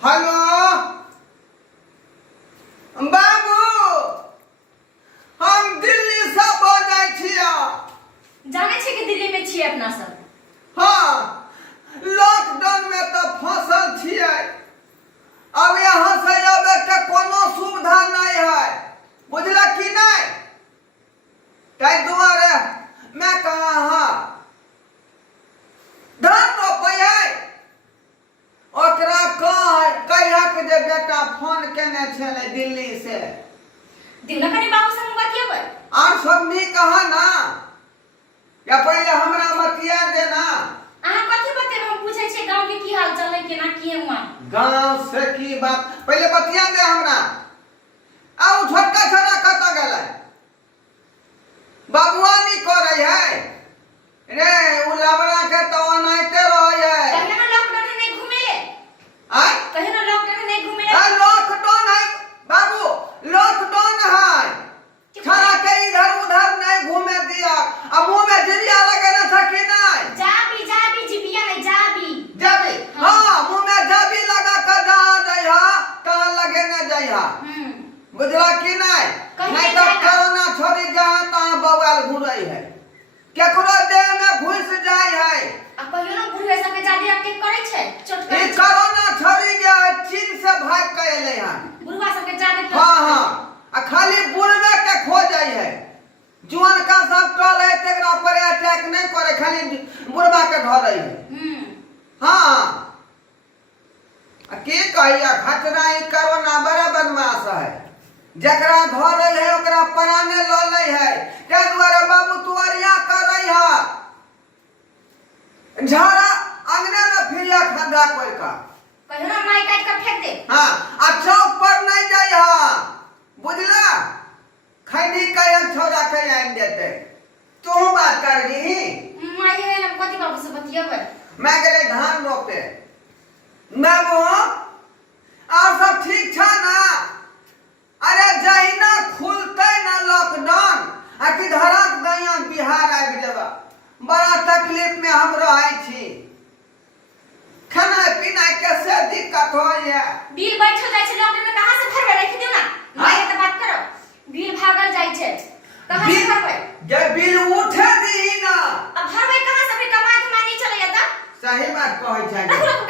Hello बाबू, हम दिल्ली से बोलै छियै। जाने छे कि दिल्ली में छियै अपना सब। हाँ, लॉकडाउन में तो फंसल छियै। अब यहाँ से आबे के कोनो सुविधा नहीं है, बुझल कि नहीं? ताहि दुआरे मैं कहा धान रोपै है, ओकरा कहक जे बेटा फोन केने छले दिल्ली से। दिल्ली कनी बाबू संग बतियेबै। और सब नी कहा ना, या पहले हमरा मतिया देना। अहाँ कथि बतेब, हम पूछै छियै गांव के की हाल चाल है, केना की है वहां। गांव से की बात पहले बतिया दे हमरा। आ छोटका छोरा कत गेलै? बाबुआनी करे है रे, उ लबड़ा के तो अनाइते रहे है। कहिना ना लॉकडाउन में नहीं घूमे ले। आय कहिना लॉकडाउन में नहीं घूमे ले। आ लॉकडाउन है बाबू, लॉकडाउन है। छोरा के इधर उधर नहीं घूमे दिया। अब मुंह में जिरिया लगेना था कि नहीं? जाबी जिबिया नहीं जाबी। जाबी हां, मुंह में जाबी लगा कर जहां जइहा कहां लगे न जइहा। बुझला कि नहीं? नहीं तो कोरोना छोड़ी जहां तहां बवाल घुरई है, केकरो देह में घुस जाय है। अब कहियो ना बुढ़वे सब के जादे अटैक करे छे चोट ई करे। कोरोना छोड़ी गया चीन से भाग के एले हन। बुढ़वा सब के जादे। हां, आ खाली बुढ़वे के खो जाय है। जुआन का सब टोल है, तेकरा पर अटैक नहीं करे, खाली बुढ़वा के धरै है। हां, के कहिया खतरा ई कोरोना बड़ा बदमाश है। जकरा घर है ओकरा पराने ल ले है। ते दुआरे बाबू तुअरिया करई है, झाड़ा अंगने में फिरिया खड्डा कोई का। कहियो ना माई काट के फेंक दे। हां, आ चौक पर नहीं जाई हा, बुझला? खैनी कय छोरा के आइन देते। तू बात कर दी। माई है ना कथि बाबू से बतियेबै। मैं गेले धान रोपे। बाबू और सब ठीक छ ना? अरे जहिना खुलते ना लॉकडाउन, आ कि धड़क दैया बिहार आबि जेबा। बड़ा तकलीफ में हम रहै छी। खाना पीना कैसे दिक्कत हो है। बिल बैठ जाय छै लॉकडाउन में, कहां से भरबै? रख दियौ ना, माई के बात करो। बिल भागल जाय छै, कहां से भरबै? जे बिल उठे दी ना, अब भरबै कहां से? फिर कमाई नहीं चलैया त। सही बात कहै छै। रखो